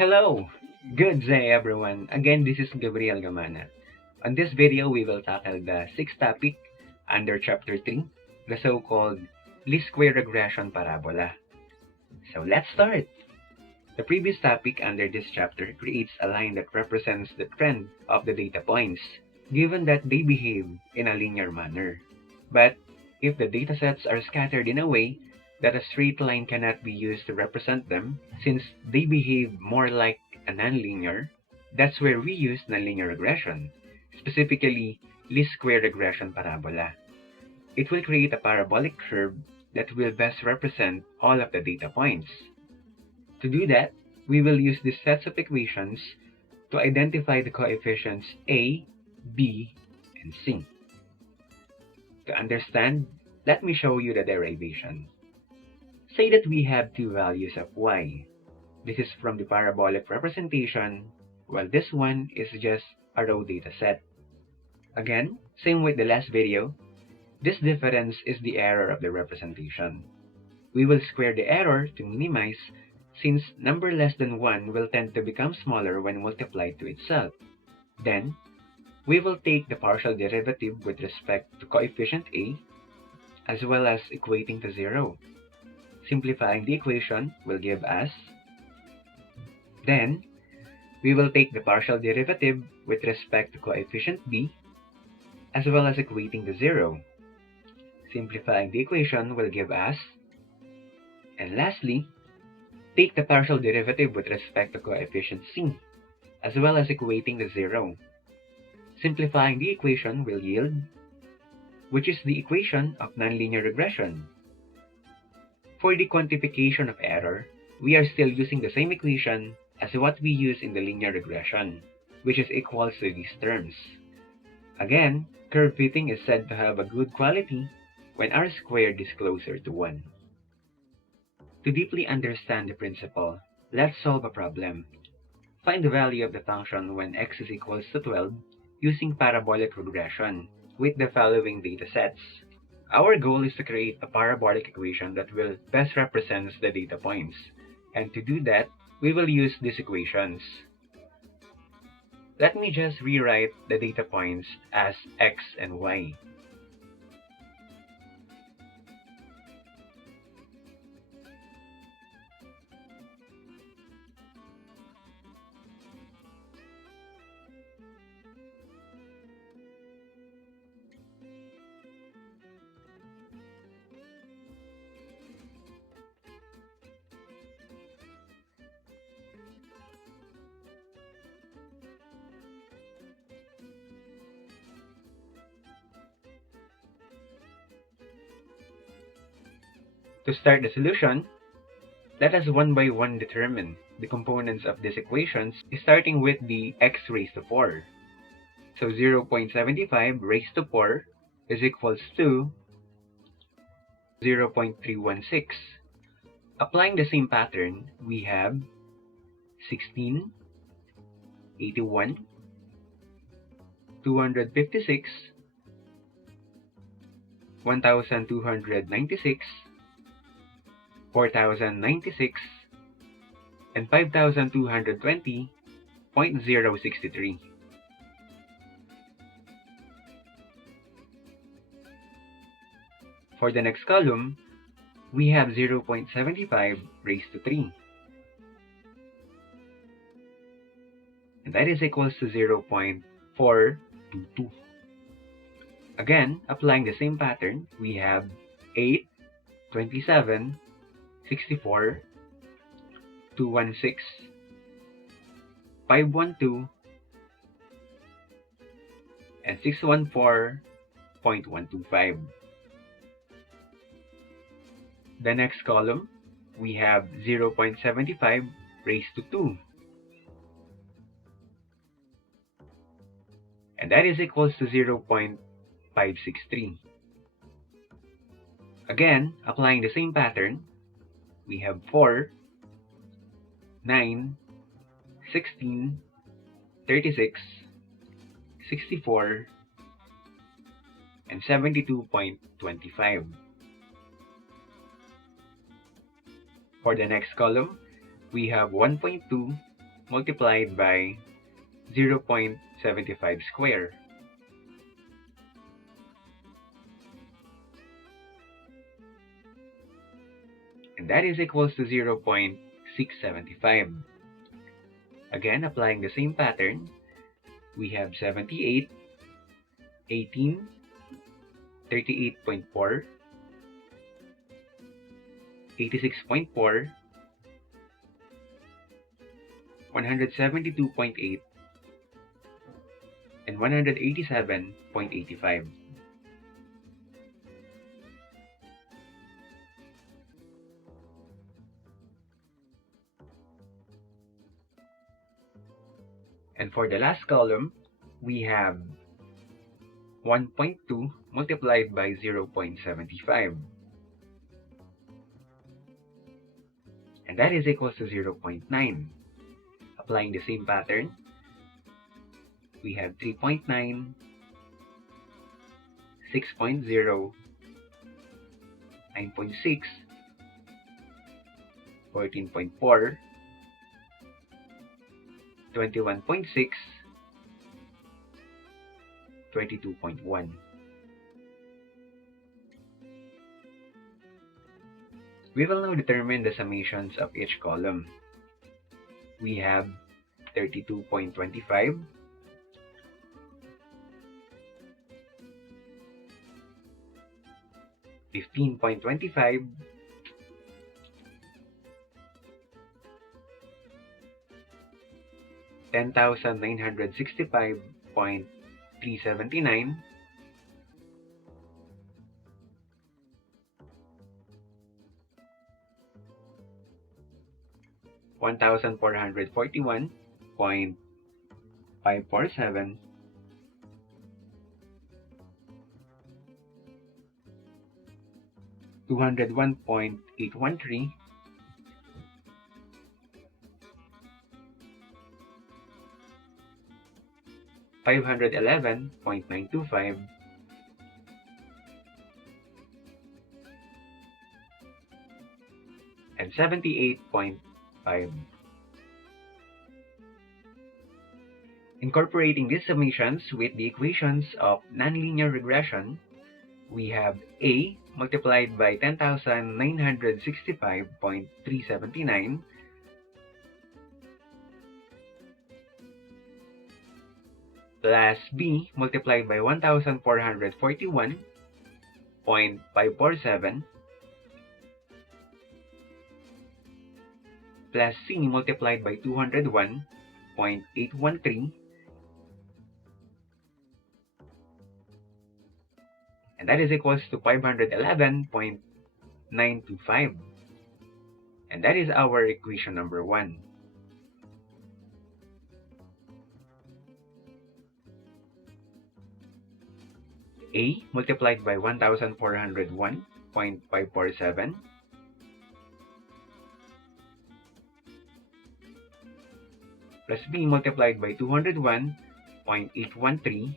Hello! Good day everyone. Again, this is Gabriel Gamana. On this video, we will tackle the sixth topic under Chapter 3, the so-called Least Squares Regression Parabola. So let's start! The previous topic under this chapter creates a line that represents the trend of the data points, given that they behave in a linear manner. But if the datasets are scattered in a way that a straight line cannot be used to represent them, since they behave more like a nonlinear, that's where we use nonlinear regression, specifically least square regression parabola. It will create a parabolic curve that will best represent all of the data points. To do that, we will use these sets of equations to identify the coefficients a, b, and c. To understand, let me show you the derivation. Say that we have two values of y. This is from the parabolic representation, while this one is just a raw data set. Again, same with the last video, this difference is the error of the representation. We will square the error to minimize, since number less than 1 will tend to become smaller when multiplied to itself. Then, we will take the partial derivative with respect to coefficient a, as well as equating to 0. Simplifying the equation will give us. Then, we will take the partial derivative with respect to coefficient b, as well as equating to 0. Simplifying the equation will give us. And lastly, take the partial derivative with respect to coefficient c, as well as equating to 0. Simplifying the equation will yield, which is the equation of nonlinear regression. For the quantification of error, we are still using the same equation as what we use in the linear regression, which is equal to these terms. Again, curve fitting is said to have a good quality when r squared is closer to 1. To deeply understand the principle, let's solve a problem. Find the value of the function when x is equals to 12 using parabolic regression with the following datasets. Our goal is to create a parabolic equation that will best represent the data points. And to do that, we will use these equations. Let me just rewrite the data points as x and y. To start the solution, let us one by one determine the components of these equations, starting with the x raised to 4. So 0.75 raised to 4 is equals to 0.316. Applying the same pattern, we have 16, 81, 256, 1296, 4096, and 5220.063. For the next column, we have 0.75 raised to 3. And that is equals to 0.422. Again, applying the same pattern, we have 8, 27, 64, 216, 512, and 614.125. The next column, we have 0.75 raised to 2. And that is equals to 0.563. Again, applying the same pattern, we have 4, 9, 16, 36, 64, and 72.25. For the next column, we have 1.2, multiplied by 0.75 square. And that is equals to 0.675. Again, applying the same pattern, we have 78, 18, 38.4, 86.4, 172.8, and 187.85. And for the last column, we have 1.2 multiplied by 0.75. And that is equals to 0.9. Applying the same pattern, we have 3.9, 6.0, 9.6, 14.4, 21.6, 22.1. We will now determine the summations of each column. We have 32.25, 15.25, 10,965.379, 1,441.547, 201.813, 511.925, and 78.5. Incorporating these summations with the equations of nonlinear regression, we have A multiplied by 10,965.379 plus B multiplied by 1,441.547 plus C multiplied by 201.813, and that is equals to 511.925. And that is our equation number 1. A multiplied by 1,401.547 plus B multiplied by 201.813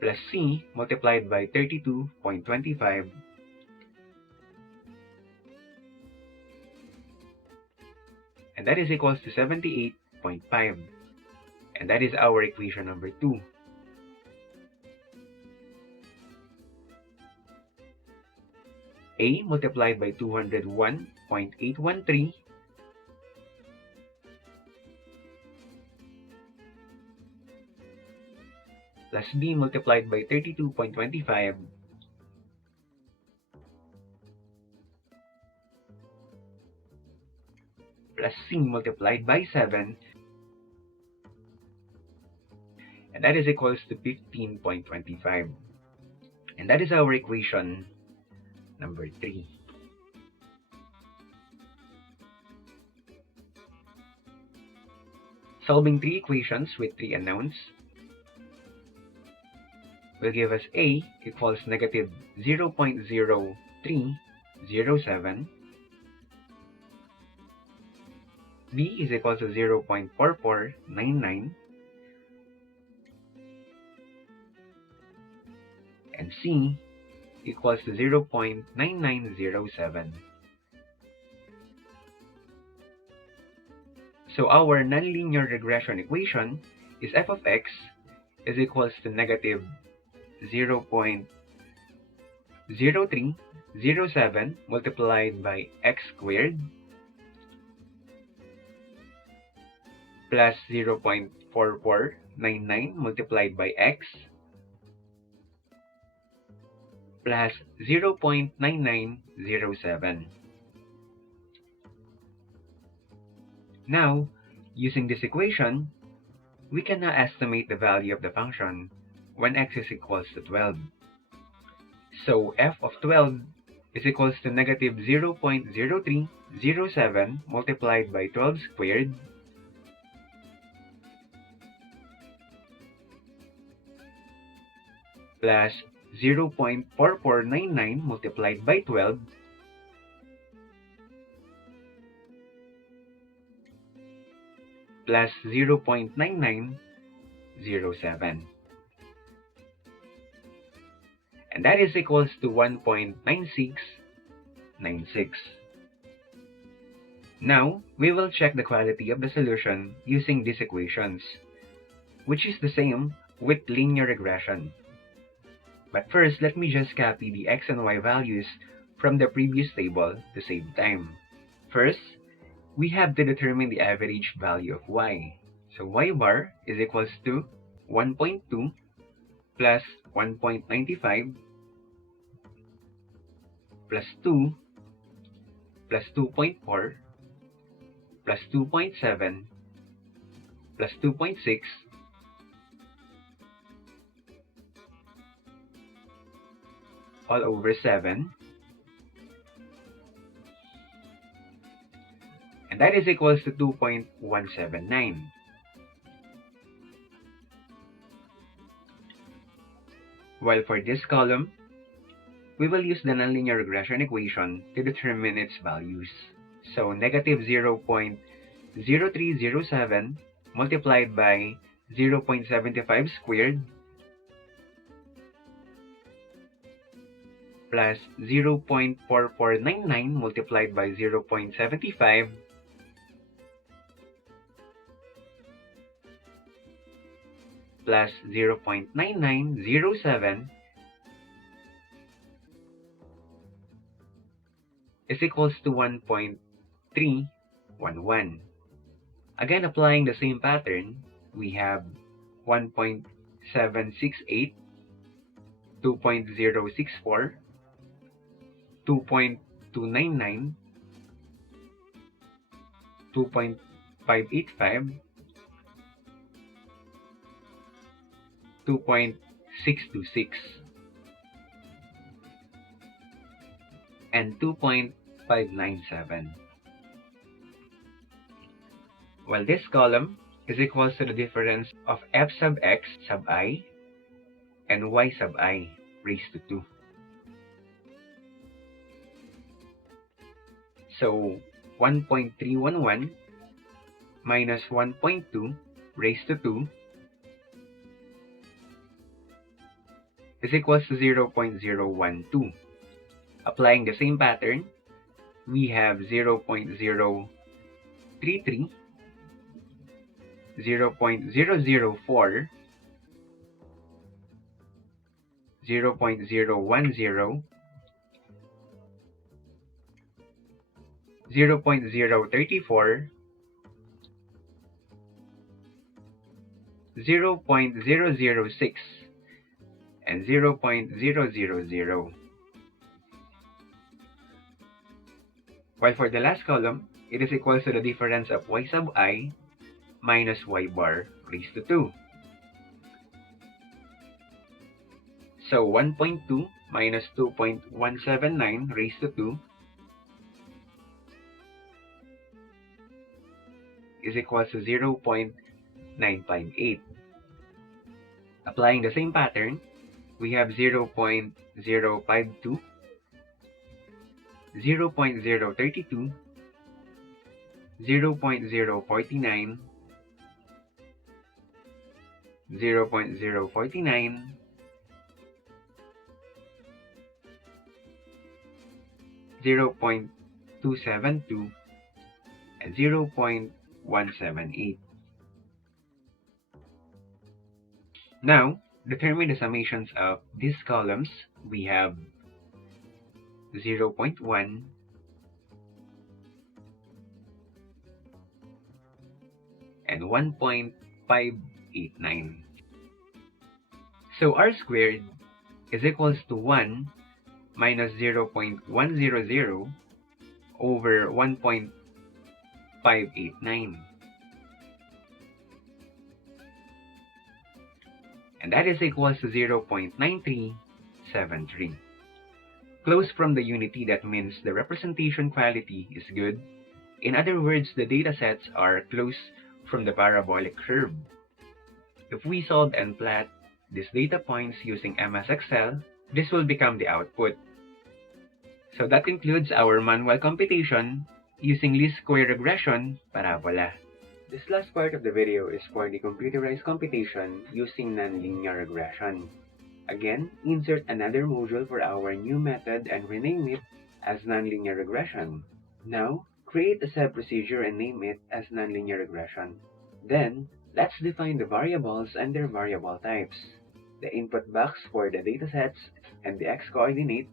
plus C multiplied by 32.25 and that is equals to 78.5, and that is our equation number 2. A multiplied by 201.813 plus B multiplied by 32.25 plus C multiplied by 7, and that is equals to 15.25, and that is our equation number 3. Solving 3 equations with 3 unknowns will give us A equals negative 0.0307, B is equal to 0.4499, and C equals to 0.9907. So our nonlinear regression equation is f of x is equals to negative 0.0307 multiplied by x squared plus 0.4499 multiplied by x plus 0.9907. Now, using this equation, we can now estimate the value of the function when x is equals to 12. So f of 12 is equals to negative 0.0307 multiplied by 12 squared plus 0.4499 multiplied by 12 plus 0.9907. And that is equals to 1.9696. Now, we will check the quality of the solution using these equations, which is the same with linear regression. But first, let me just copy the x and y values from the previous table to save time. First, we have to determine the average value of y. So y bar is equals to 1.2 plus 1.95 plus 2 plus 2.4 plus 2.7 plus 2.6 all over 7, and that is equals to 2.179. While for this column, we will use the nonlinear regression equation to determine its values. So negative 0.0307 multiplied by 0.75 squared plus 0.4499 multiplied by 0.75 plus 0.9907 is equals to 1.311. Again, applying the same pattern, we have 1.768, 2.064, 2.299, 2.585, 2.626, and 2.597. While this column is equals to the difference of f sub x sub I and y sub I raised to 2. So 1.311 minus 1.2 raised to 2 is equals to 0.012. Applying the same pattern, we have 0.033, 0.004, 0.010, 0.034, 0.006, and 0.000. While for the last column, it is equals to the difference of y sub I minus y bar raised to 2. So 1.2 minus 2.179 raised to 2 is equals to 0.958. Applying the same pattern, we have 0.052, 0.032, 0.049, 0.049, 0.272, and 0.178. Now, determine the summations of these columns. We have 0.1 and 1.589. So r squared is equals to 1 minus 0.100 over 1.589. And that is equals to 0.9373. Close from the unity, that means the representation quality is good. In other words, the datasets are close from the parabolic curve. If we solve and plot these data points using MS Excel, this will become the output. So that includes our manual computation using least square regression parabola. This last part of the video is for the computerized computation using nonlinear regression. Again, insert another module for our new method and rename it as nonlinear regression. Now, create a sub-procedure and name it as nonlinear regression. Then, let's define the variables and their variable types, the input box for the datasets and the x-coordinate,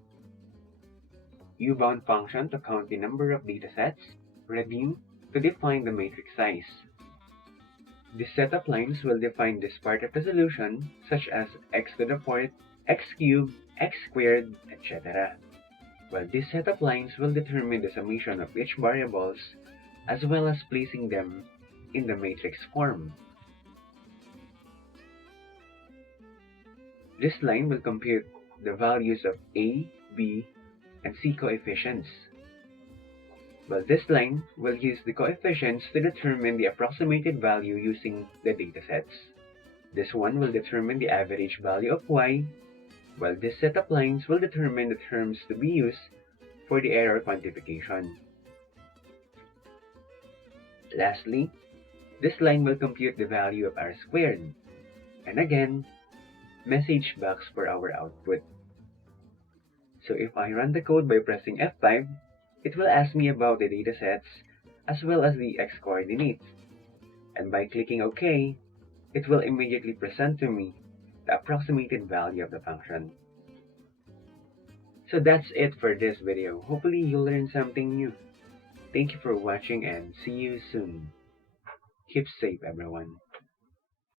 U-bound function to count the number of datasets, redeem to define the matrix size. This set of lines will define this part of the solution, such as x to the fourth, x cubed, x squared, etc. While this set of lines will determine the summation of each variables, as well as placing them in the matrix form. This line will compute the values of a, b, and c coefficients. Well, this line will use the coefficients to determine the approximated value using the datasets. This one will determine the average value of y, while this set of lines will determine the terms to be used for the error quantification. Lastly, this line will compute the value of r squared, and again, message box for our output. So if I run the code by pressing F5, it will ask me about the datasets as well as the x-coordinates. And by clicking OK, it will immediately present to me the approximated value of the function. So that's it for this video. Hopefully you learned something new. Thank you for watching and see you soon. Keep safe, everyone.